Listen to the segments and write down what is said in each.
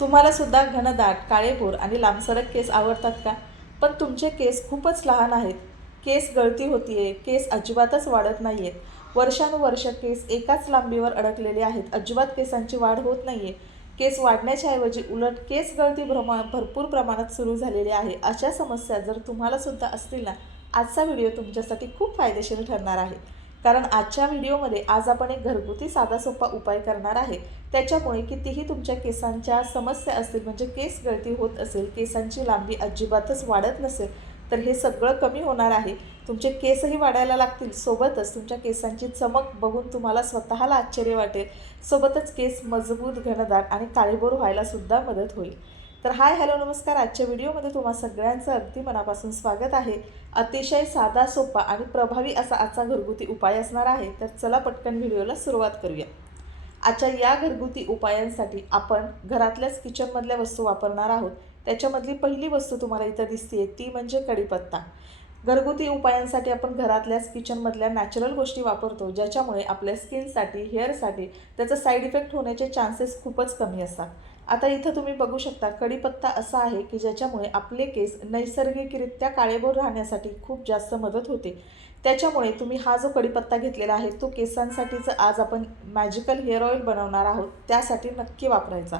तुम्हाला सुद्धा घनदाट, काळेभोर आणि लांबसडक केस आवडतात का? पण तुमचे केस खूपच लहान आहेत. केस गळती होतीये, केस अजिबातच वाढत नाहीयेत. वर्षानुवर्ष केस एकाच लांबीवर अडकलेले आहेत. अजिबात केसांची वाढ होत नाहीये. केस वाढण्याच्या ऐवजी उलट केस गळती भरपूर प्रमाणात सुरू झालेली आहे. अशा समस्या जर तुम्हाला सुद्धा असतील ना, आजचा व्हिडिओ तुमच्यासाठी खूप फायदेशीर ठरणार आहे. कारण आजच्या व्हिडिओमध्ये आज आपण एक घरगुती साधा सोपा उपाय करणार आहे. त्याच्यामुळे कितीही तुमच्या केसांच्या समस्या असतील, म्हणजे केस गळती होत असेल, केसांची लांबी अजिबातच वाढत नसेल, तर हे सगळं कमी होणार आहे. तुमचे केसही वाढायला लागतील, सोबतच तुमच्या केसांची चमक बघून तुम्हाला स्वतःला आश्चर्य वाटेल. सोबतच केस मजबूत, घनदाट आणि काळीभोर व्हायला सुद्धा मदत होईल. तर हाय, हॅलो, नमस्कार. आजच्या व्हिडिओमध्ये तुम्हा सगळ्यांचं अगदी मनापासून स्वागत आहे. अतिशय साधा, सोपा आणि प्रभावी असा आजचा घरगुती उपाय असणार आहे. तर चला पटकन व्हिडिओला सुरुवात करूया. आजच्या या घरगुती उपायांसाठी आपण घरातल्याच किचनमधल्या वस्तू वापरणार आहोत. त्याच्यामधली पहिली वस्तू तुम्हाला इथं दिसते ती म्हणजे कढीपत्ता. घरगुती उपायांसाठी आपण घरातल्याच किचनमधल्या नॅचरल गोष्टी वापरतो, ज्याच्यामुळे आपल्या स्किनसाठी, हेअरसाठी त्याचा साईड इफेक्ट होण्याचे चान्सेस खूपच कमी असतात. आता इथं तुम्ही बघू शकता, कढीपत्ता असा आहे की ज्याच्यामुळे आपले केस नैसर्गिकरित्या काळेभोर राहण्यासाठी खूप जास्त मदत होते. त्याच्यामुळे तुम्ही हा जो कढीपत्ता घेतलेला आहे तो केसांसाठीचं आज आपण मॅजिकल हेअर ऑइल बनवणार आहोत, त्यासाठी नक्की वापरायचा.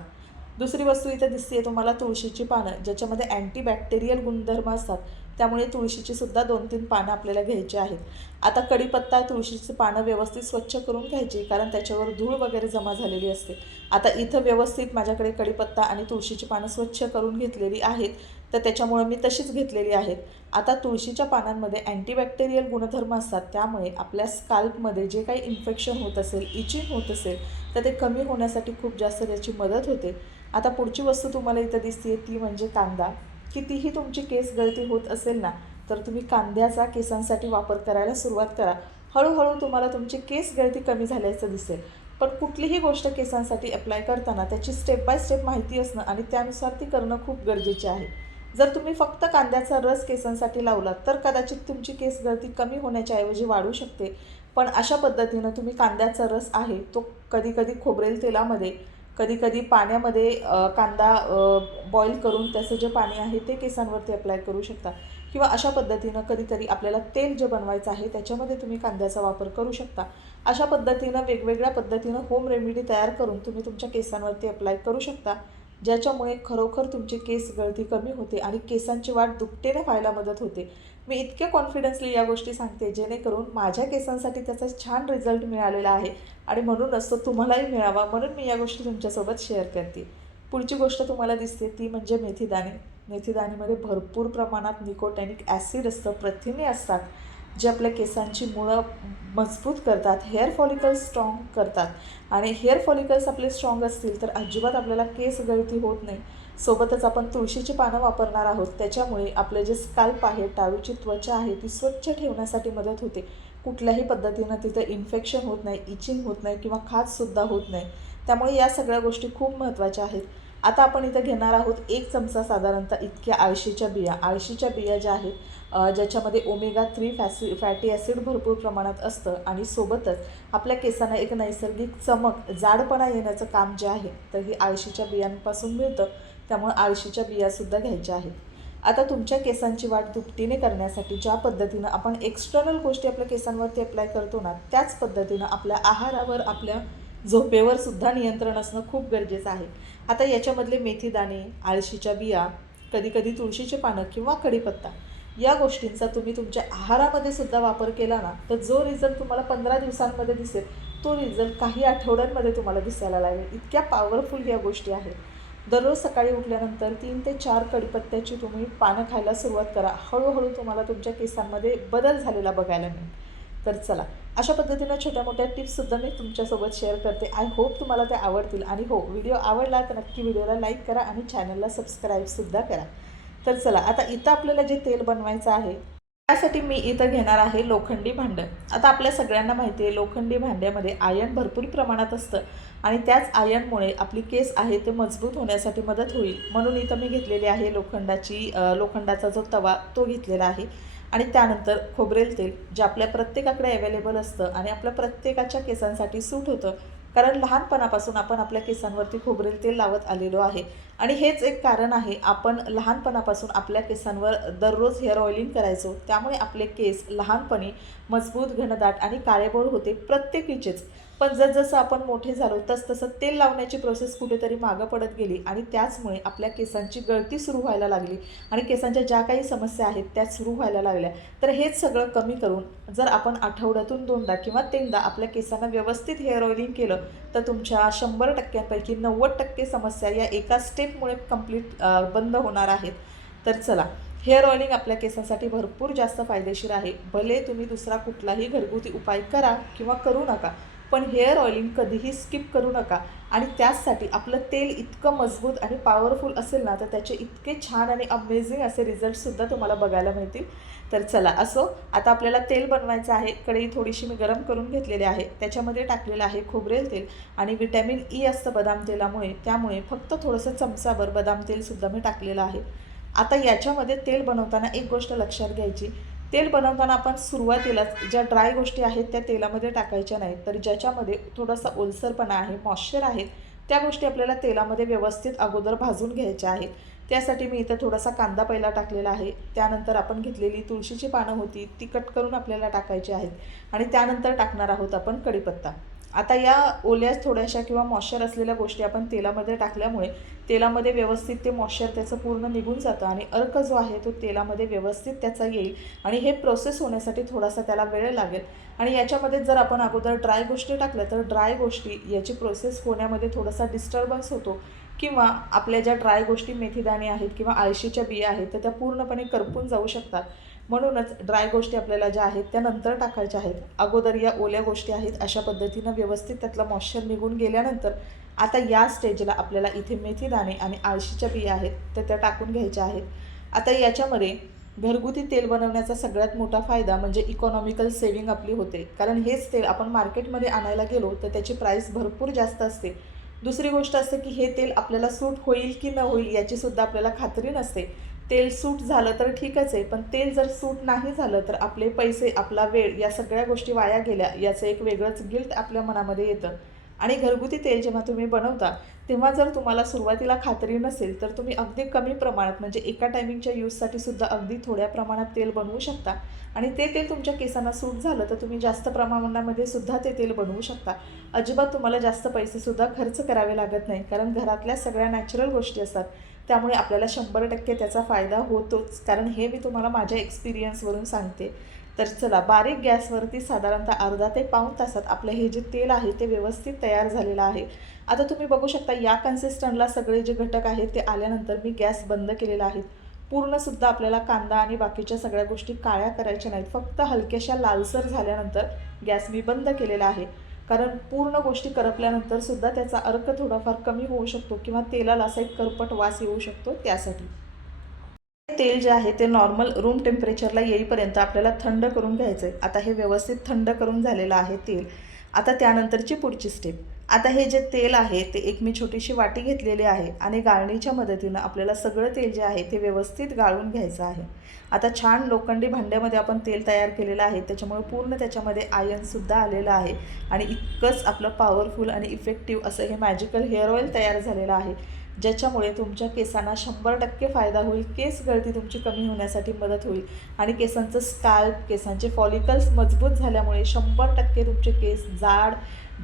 दुसरी वस्तू इथं दिसते तुम्हाला तुळशीची पानं, ज्याच्यामध्ये अँटीबॅक्टेरियल गुणधर्म असतात. त्यामुळे तुळशीची सुद्धा 2-3 पानं आपल्याला घ्यायची आहेत. आता कढीपत्ता, तुळशीची पानं व्यवस्थित स्वच्छ करून घ्यायची, कारण त्याच्यावर धूळ वगैरे जमा झालेली असते. आता इथं व्यवस्थित माझ्याकडे कढीपत्ता आणि तुळशीची पानं स्वच्छ करून घेतलेली आहेत, तर त्याच्यामुळे मी तशीच घेतलेली आहेत. आता तुळशीच्या पानांमध्ये अँटीबॅक्टेरियल गुणधर्म असतात, त्यामुळे आपल्या स्काल्पमध्ये जे काही इन्फेक्शन होत असेल, इचिंग होत असेल, तर ते कमी होण्यासाठी खूप जास्त त्याची मदत होते. आता पुढची वस्तू तुम्हाला इथं दिसते ती म्हणजे कांदा. कितीही तुमची केस गळती होत असेल ना, तर तुम्ही कांद्याचा केसांसाठी वापर करायला सुरुवात करा. हळूहळू तुम्हाला तुमची केस गळती कमी झाल्याचं दिसेल. पण कुठलीही गोष्ट केसांसाठी अप्लाय करताना त्याची स्टेप बाय स्टेप माहिती असणं आणि त्यानुसार ती करणं खूप गरजेचे आहे. जर तुम्ही फक्त कांद्याचा रस केसांसाठी लावलात तर कदाचित तुमची केस गळती कमी होण्याच्या ऐवजी वाढू शकते. पण अशा पद्धतीनं तुम्ही कांद्याचा रस आहे तो कधीकधी खोबरेल तेलामध्ये, कधीकधी पाण्यामध्ये कांदा बॉईल करून त्याचं जे पाणी आहे ते केसांवरती अप्लाय करू शकता. किंवा अशा पद्धतीनं कधीतरी आपल्याला तेल जे बनवायचं आहे त्याच्यामध्ये तुम्ही कांद्याचा वापर करू शकता. अशा पद्धतीनं वेगवेगळ्या पद्धतीनं होम रेमेडी तयार करून तुम्ही तुमच्या केसांवरती अप्लाय करू शकता, ज्याच्यामुळे खरोखर तुमची केस गळती कमी होते आणि केसांची वाढ दुपटीने व्हायला मदत होते. मी इतक्या कॉन्फिडन्सली या गोष्टी सांगते, जेणेकरून माझ्या केसांसाठी त्याचा छान रिझल्ट मिळालेला आहे आणि म्हणूनच तो तुम्हालाही मिळावा, म्हणून मी या गोष्टी तुमच्यासोबत शेअर करते. पुढची गोष्ट तुम्हाला दिसते ती म्हणजे मेथीदाणे. मेथीदाणेमध्ये भरपूर प्रमाणात निकोटॅनिक ॲसिड असतं, प्रथिने असतात, जे आपल्या केसांची मुळं मजबूत करतात, हेअर फॉलिकल्स स्ट्रॉंग करतात. आणि हेअर फॉलिकल्स आपले स्ट्रॉंग असतील तर अजिबात आपल्याला केस गळती होत नाही. सोबतच आपण तुळशीची पानं वापरणार आहोत, त्याच्यामुळे आपले जे स्काल्प आहे, टाळूची त्वचा आहे, ती स्वच्छ ठेवण्यासाठी मदत होते. कुठल्याही पद्धतीनं तिथं इन्फेक्शन होत नाही, इचिंग होत नाही किंवा खाजसुद्धा होत नाही. त्यामुळे या सगळ्या गोष्टी खूप महत्त्वाच्या आहेत. आता आपण इथं घेणार आहोत 1 चमचा साधारणतः इतक्या आळशीच्या बिया. आळशीच्या बिया ज्या आहेत, ज्याच्यामध्ये ओमेगा 3 फॅटी ॲसिड भरपूर प्रमाणात असतं आणि सोबतच आपल्या केसांना एक नैसर्गिक चमक, जाडपणा येण्याचं काम जे आहे, तर ही आळशीच्या बियांपासून मिळतं. त्यामुळे आळशीच्या बियासुद्धा घ्यायच्या आहेत. आता तुमच्या केसांची वाढ दुपटीने करण्यासाठी ज्या पद्धतीनं आपण एक्सटर्नल गोष्टी आपल्या केसांवरती अप्लाय करतो ना, त्याच पद्धतीनं आपल्या आहारावर, आपल्या झोपेवर सुद्धा नियंत्रण असणं खूप गरजेचं आहे. आता याच्यामधले मेथीदाणे, आळशीच्या बिया, कधीकधी तुळशीचे पानं किंवा कढीपत्ता, या गोष्टींचा तुम्ही तुमच्या आहारामध्ये सुद्धा वापर केला ना, तर जो रिझल्ट तुम्हाला 15 दिवसांमध्ये दिसेल, तो रिझल्ट काही आठवड्यांमध्ये तुम्हाला दिसायला लागेल. इतक्या पॉवरफुल या गोष्टी आहेत. दररोज सकाळी उठल्यानंतर 3 ते 4 कढीपत्त्याची तुम्ही पानं खायला सुरुवात करा. हळूहळू तुम्हाला तुमच्या केसांमध्ये बदल झालेला बघायला मिळेल. तर चला, अशा पद्धतीनं छोट्या मोठ्या टिप्ससुद्धा मी तुमच्यासोबत शेअर करते. आय होप तुम्हाला त्या आवडतील. आणि हो, व्हिडिओ आवडला तर नक्की व्हिडिओला लाईक करा आणि चॅनलला सबस्क्राईबसुद्धा करा. तर चला, आता इथं आपल्याला जे तेल बनवायचं आहे त्यासाठी मी इथं घेणार आहे लोखंडी भांडं. आता आपल्या सगळ्यांना माहिती आहे, लोखंडी भांड्यामध्ये आयर्न भरपूर प्रमाणात असतं आणि त्याच आयर्नमुळे आपली केस आहे ते मजबूत होण्यासाठी मदत होईल. म्हणून इथं मी घेतलेली आहे लोखंडाचा जो तवा तो घेतलेला आहे. आणि त्यानंतर खोबरेल तेल, जे आपल्या प्रत्येकाकडे अवेलेबल असतं आणि आपल्या प्रत्येकाच्या केसांसाठी सूट होतं, कारण लहानपणापासून आपण आपल्या केसांवरती खोबरेल तेल लावत आलेलो आहे आणि हेच एक कारण आहे, आपण लहानपणापासून आपल्या केसांवर दररोज हेअर ऑइलिंग करायचो, त्यामुळे आपले केस लहानपणी मजबूत, घनदाट आणि काळेभोर होते प्रत्येकीचेच. पण जसजसं आपण मोठे झालो तसतसं तेल लावण्याची प्रोसेस कुठेतरी मागं पडत गेली आणि त्याचमुळे आपल्या केसांची गळती सुरू व्हायला लागली आणि केसांच्या ज्या काही समस्या आहेत त्या सुरू व्हायला लागल्या. तर हेच सगळं कमी करून जर आपण आठवड्यातून 2दा किंवा 3दा आपल्या केसांना व्यवस्थित हेअर ऑइलिंग केलं तर तुमच्या 100%पैकी 90% समस्या या एका स्टेपमुळे कंप्लीट बंद होणार आहेत. तर चला, हेअर ऑइलिंग आपल्या केसांसाठी भरपूर जास्त फायदेशीर आहे. भले तुम्ही दुसरा कुठलाही घरगुती उपाय करा किंवा करू नका, पण हेअर ऑइलिंग कधीही स्किप करू नका. आणि त्याचसाठी आपलं तेल इतकं मजबूत आणि पॉवरफुल असेल ना, तर त्याचे इतके छान आणि अमेझिंग असे रिझल्टसुद्धा तुम्हाला बघायला मिळतील. तर चला, असो, आता आपल्याला तेल बनवायचं आहे. कढई थोडीशी मी गरम करून घेतलेली आहे, त्याच्यामध्ये टाकलेलं आहे खोबरेल तेल आणि व्हिटॅमिन ई असतं बदाम तेलामुळे, त्यामुळे फक्त थोडंसं चमचाभर बदाम तेलसुद्धा मी टाकलेलं आहे. आता याच्यामध्ये तेल बनवताना एक गोष्ट लक्षात घ्यायची, तेल बनवताना आपण सुरुवातीलाच ज्या ड्राय गोष्टी आहेत त्या तेलामध्ये टाकायच्या नाहीत, तर ज्याच्यामध्ये थोडासा ओलसरपणा आहे, मॉइश्चर आहे, त्या गोष्टी आपल्याला तेलामध्ये व्यवस्थित अगोदर भाजून घ्यायच्या आहेत. त्यासाठी मी इथं थोडासा कांदा पहिला टाकलेला आहे, त्यानंतर आपण घेतलेली तुळशीची पानं होती ती कट करून आपल्याला टाकायची आहेत आणि त्यानंतर टाकणार आहोत आपण कढीपत्ता. आता या ओल्या थोड्याशा किंवा मॉइश्चर असलेल्या गोष्टी आपण तेलामध्ये टाकल्यामुळे तेलामध्ये व्यवस्थित ते मॉइश्चर त्याचं पूर्ण निघून जातं आणि अर्क जो आहे तो तेलामध्ये व्यवस्थित त्याचा येईल आणि हे प्रोसेस होण्यासाठी थोडासा त्याला वेळ लागेल. आणि याच्यामध्ये जर आपण अगोदर ड्राय गोष्टी टाकल्या तर ड्राय गोष्टी याची प्रोसेस होण्यामध्ये थोडासा डिस्टर्बन्स होतो किंवा आपल्या ज्या ड्राय गोष्टी मेथीदाणे आहेत किंवा आळशीच्या बिया आहेत तर त्या पूर्णपणे करपून जाऊ शकतात. म्हणूनच ड्राय गोष्टी आपल्याला ज्या आहेत त्या नंतर टाकायच्या आहेत. अगोदर या ओल्या गोष्टी आहेत अशा पद्धतीनं व्यवस्थित त्यातलं मॉइश्चर निघून गेल्यानंतर आता या स्टेजला आपल्याला इथे मेथीदाणे आणि आळशीच्या बिया आहेत तर त्या टाकून घ्यायच्या आहेत. आता याच्यामध्ये घरगुती तेल बनवण्याचा सगळ्यात मोठा फायदा म्हणजे इकॉनॉमिकल सेविंग आपली होते, कारण हेच तेल आपण मार्केटमध्ये आणायला गेलो तर त्याची प्राईस भरपूर जास्त असते. दुसरी गोष्ट असते की हे तेल आपल्याला सूट होईल की न होईल याचीसुद्धा आपल्याला खात्री नसते. तेल सूट झालं तर ठीकच आहे, पण तेल जर सूट नाही झालं तर आपले पैसे, आपला वेळ या सगळ्या गोष्टी वाया गेल्या याचं एक वेगळंच गिल्ट आपल्या मनामध्ये येतं. आणि घरगुती तेल जेव्हा तुम्ही बनवता तेव्हा जर तुम्हाला सुरुवातीला खात्री नसेल तर तुम्ही अगदी कमी प्रमाणात म्हणजे एका टायमिंगच्या यूजसाठी सुद्धा अगदी थोड्या प्रमाणात तेल बनवू शकता आणि ते तेल तुमच्या केसांना सूट झालं तर तुम्ही जास्त प्रमाणामध्ये सुद्धा ते तेल बनवू शकता. अजिबात तुम्हाला जास्त पैसेसुद्धा खर्च करावे लागत नाही, कारण घरातल्या सगळ्या नॅचरल गोष्टी असतात, त्यामुळे आपल्याला 100% त्याचा फायदा होतोच. कारण हे मी तुम्हाला माझ्या एक्सपिरियन्सवरून सांगते. तर चला, बारीक गॅसवरती साधारणतः अर्धा ते पाऊण तासात आपलं हे जे तेल आहे ते व्यवस्थित तयार झालेलं आहे. आता तुम्ही बघू शकता या कन्सिस्टंटला सगळे जे घटक आहेत ते आल्यानंतर मी गॅस बंद केलेला आहे. पूर्णसुद्धा आपल्याला कांदा आणि बाकीच्या सगळ्या गोष्टी काळ्या करायच्या नाहीत, फक्त हलक्याशा लालसर झाल्यानंतर गॅस मी बंद केलेला आहे. कारण पूर्ण गोष्टी करपल्यानंतर सुद्धा त्याचा अर्क थोडाफार कमी होऊ शकतो किंवा तेलाला असा एक करपट वास येऊ शकतो, त्यासाठी तेल जे आहे ते नॉर्मल रूम टेम्परेचरला येईपर्यंत आपल्याला थंड करून घ्यायचं आहे. आता हे व्यवस्थित थंड करून झालेलं आहे तेल. आता त्यानंतरची पुढची स्टेप, आता हे जे तेल आहे ते एक मी छोटीशी वाटी घेतलेली आहे आणि गाळणीच्या मदतीनं आपल्याला सगळं तेल जे आहे ते व्यवस्थित गाळून घ्यायचं आहे. आता छान लोखंडी भांड्यामध्ये आपण तेल तयार केलेलं आहे, त्याच्यामुळे पूर्ण त्याच्यामध्ये आयनसुद्धा आलेलं आहे आणि इतकंच आपलं पॉवरफुल आणि इफेक्टिव्ह असं हे मॅजिकल हेअर ऑइल तयार झालेलं आहे, ज्याच्यामुळे तुमच्या केसांना 100% फायदा होईल. केस गळती तुमची कमी होण्यासाठी मदत होईल आणि केसांचं स्कॅल्प, केसांचे फॉलिकल्स मजबूत झाल्यामुळे 100% तुमचे केस जाड,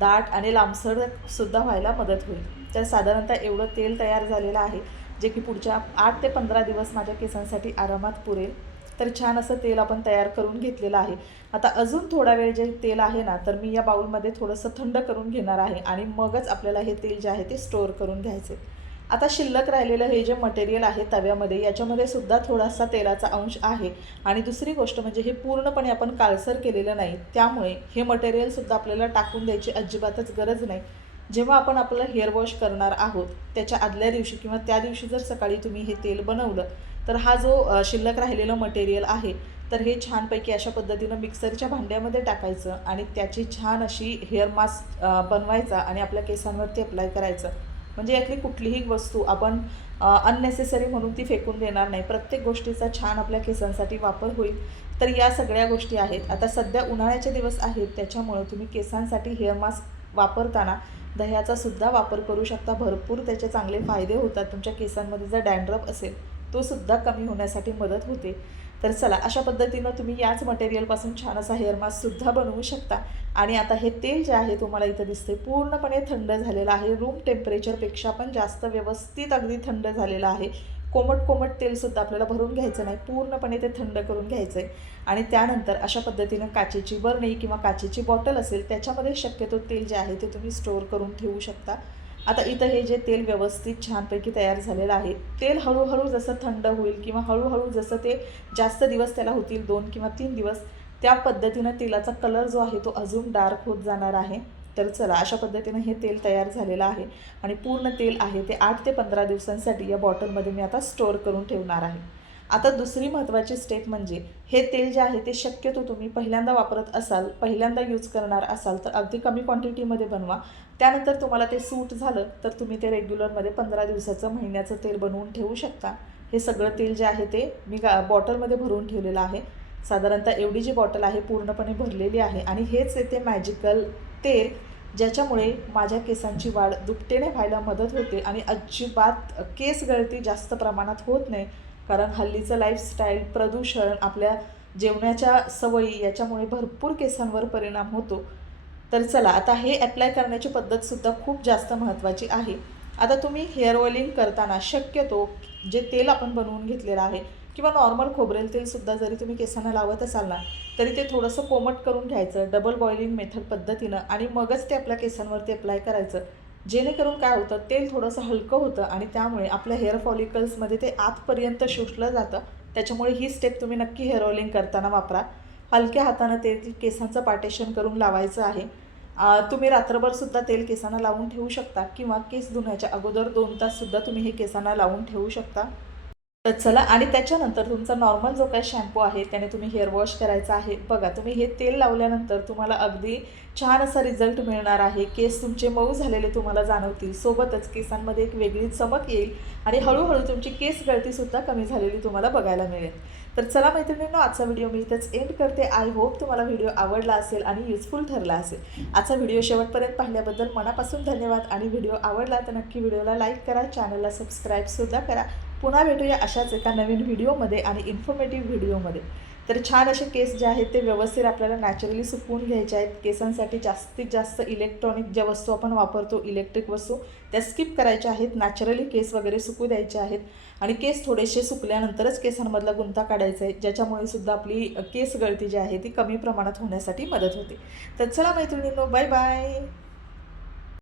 दाट आणि लांबसडसुद्धा व्हायला मदत होईल. तर साधारणतः एवढं तेल तयार झालेलं आहे, जे की पुढच्या 8 ते 15 दिवस माझ्या केसांसाठी आरामात पुरेल. तर छान असं तेल आपण तयार करून घेतलेलं आहे. आता अजून थोडा वेळ जे तेल आहे ना, तर मी या बाउलमध्ये थोडंसं थंड करून घेणार आहे आणि मगच आपल्याला हे तेल जे आहे ते स्टोअर करून घ्यायचे. आता शिल्लक राहिलेलं हे जे मटेरियल आहे तव्यामध्ये, याच्यामध्ये सुद्धा थोडासा तेलाचा अंश आहे आणि दुसरी गोष्ट म्हणजे हे पूर्णपणे आपण काळसर केलेलं नाही, त्यामुळे हे मटेरियलसुद्धा आपल्याला टाकून द्यायची अजिबातच गरज नाही. जेव्हा आपण आपलं हेअर वॉश करणार आहोत त्याच्या आदल्या दिवशी किंवा त्या दिवशी जर सकाळी तुम्ही हे तेल बनवलं तर हा जो शिल्लक राहिलेलं मटेरियल आहे तर हे छानपैकी अशा पद्धतीनं मिक्सरच्या भांड्यामध्ये टाकायचं आणि त्याची छान अशी हेअर मास्क बनवायचा आणि आपल्या केसांवरती अप्लाय करायचं. म्हणजे यातली कुठलीही वस्तू आपण अननेसेसरी म्हणून ती फेकून देणार नाही. प्रत्येक गोष्टीचा छान आपल्या केसांसाठी वापर होईल. तर या सगळ्या गोष्टी आहेत. आता सध्या उन्हाळ्याचे दिवस आहेत, त्याच्यामुळे तुम्ही केसांसाठी हेअर मास्क वापरताना दह्याचा सुद्धा वापर करू शकता. भरपूर त्याचे चांगले फायदे होतात. तुमच्या केसांमध्ये जर डॅन्ड्रफ असेल तो सुद्धा कमी होण्यासाठी मदत होते. तर चला, अशा पद्धतीनं तुम्ही याच मटेरियलपासून छान असा हेअर मास्कसुद्धा बनवू शकता. आणि आता हे तेल जे आहे तुम्हाला इथं दिसते पूर्णपणे थंड झालेलं आहे. रूम टेम्परेचरपेक्षा पण जास्त व्यवस्थित अगदी थंड झालेलं आहे. कोमट तेलसुद्धा आपल्याला भरून घ्यायचं नाही, पूर्णपणे ते थंड करून घ्यायचं आहे. आणि त्यानंतर अशा पद्धतीनं काचेची बरणी किंवा काचेची बॉटल असेल त्याच्यामध्ये शक्यतो तेल जे आहे ते तुम्ही स्टोअर करून ठेवू शकता. आता इथं हे जे तेल व्यवस्थित छानपैकी तयार झालेलं आहे. तेल हळूहळू जसं थंड होईल किंवा हळूहळू जसं ते जास्त दिवस त्याला होतील 2 किंवा 3 दिवस, त्या पद्धतीनं तेलाचा कलर जो आहे तो अजून डार्क होत जाणार आहे. तर चला, अशा पद्धतीनं हे तेल तयार झालेलं आहे आणि पूर्ण तेल आहे ते 8 ते 15 दिवसांसाठी या बॉटलमध्ये मी आता स्टोअर करून ठेवणार आहे. आता दुसरी महत्त्वाची स्टेप म्हणजे हे तेल जे आहे ते शक्यतो तुम्ही पहिल्यांदा वापरत असाल, पहिल्यांदा यूज करणार असाल तर अगदी कमी क्वांटिटीमध्ये बनवा. त्यानंतर तुम्हाला ते सूट झालं तर तुम्ही ते रेग्युलरमध्ये 15 दिवसाचं, महिन्याचं तेल बनवून ठेवू शकता. हे सगळं तेल जे आहे ते मी बॉटलमध्ये भरून ठेवलेलं आहे. साधारणतः एवढी जी बॉटल आहे पूर्णपणे भरलेली आहे आणि हेच येते मॅजिकल तेल, ज्याच्यामुळे माझ्या केसांची वाढ दुपटीने व्हायला मदत होते आणि अजिबात केस गळती जास्त प्रमाणात होत नाही. कारण हल्लीचं लाईफस्टाईल, प्रदूषण, आपल्या जेवणाच्या सवयी याच्यामुळे भरपूर केसांवर परिणाम होतो. तर चला, आता हे ॲप्लाय करण्याची पद्धतसुद्धा खूप जास्त महत्त्वाची आहे. आता तुम्ही हेअर ऑइलिंग करताना शक्यतो जे तेल आपण बनवून घेतलेलं आहे किंवा नॉर्मल खोबरेल तेलसुद्धा जरी तुम्ही केसांना लावत असाल ना, तरी ते थोडंसं कोमट करून घ्यायचं डबल बॉइलिंग मेथड पद्धतीनं आणि मगच ते आपल्या केसांवरती अप्लाय करायचं. जेणेकरून काय होतं, तेल थोडंसं हलकं होतं आणि त्यामुळे आपल्या हेअर फॉलिकल्समध्ये ते आतपर्यंत शोषलं जातं. त्याच्यामुळे ही स्टेप तुम्ही नक्की हेअर ऑइलिंग करताना वापरा. हलक्या हातानं तेल केसांचं पार्टेशन करून लावायचं आहे. तुम्ही रात्रभरसुद्धा तेल केसांना लावून ठेवू शकता किंवा केस धुण्याच्या अगोदर 2 ताससुद्धा तुम्ही हे केसांना लावून ठेवू शकता. तर चला, आणि त्याच्यानंतर तुमचा नॉर्मल जो काही शॅम्पू आहे त्याने तुम्ही हेअर वॉश करायचा आहे. बघा, तुम्ही हे तेल लावल्यानंतर तुम्हाला अगदी छान असा रिझल्ट मिळणार आहे. केस तुमचे मऊ झालेले तुम्हाला जाणवतील. सोबतच केसांमध्ये एक वेगळी चमक येईल आणि हळूहळू तुमची केस गळतीसुद्धा कमी झालेली तुम्हाला बघायला मिळेल. तर चला मैत्रिणींनो, आजचा व्हिडिओ मी इथेच एंड करते. आय होप तुम्हाला व्हिडिओ आवडला असेल आणि युजफुल ठरला असेल. आजचा व्हिडिओ शेवटपर्यंत पाहिल्याबद्दल मनापासून धन्यवाद. आणि व्हिडिओ आवडला तर नक्की व्हिडिओला लाईक करा, चॅनलला सबस्क्राईबसुद्धा करा. पुन्हा भेटूया अशाच एका नवीन व्हिडिओमध्ये आणि इन्फॉर्मेटिव्ह व्हिडिओमध्ये. तर छान असे केस जे आहेत ते व्यवस्थित आपल्याला नॅचरली सुकवून घ्यायचे आहेत. केसांसाठी जास्तीत जास्त इलेक्ट्रॉनिक ज्या वस्तू आपण वापरतो, इलेक्ट्रिक वस्तू, त्या स्किप करायच्या आहेत. नॅचरली केस वगैरे सुकू द्यायचे आहेत आणि केस थोडेसे सुकल्यानंतरच केसांमधला गुंता काढायचा आहे, ज्याच्यामुळे सुद्धा आपली केस गळती जी आहे ती कमी प्रमाणात होण्यासाठी मदत होते. तर चला मैत्रिणींनो, बाय बाय.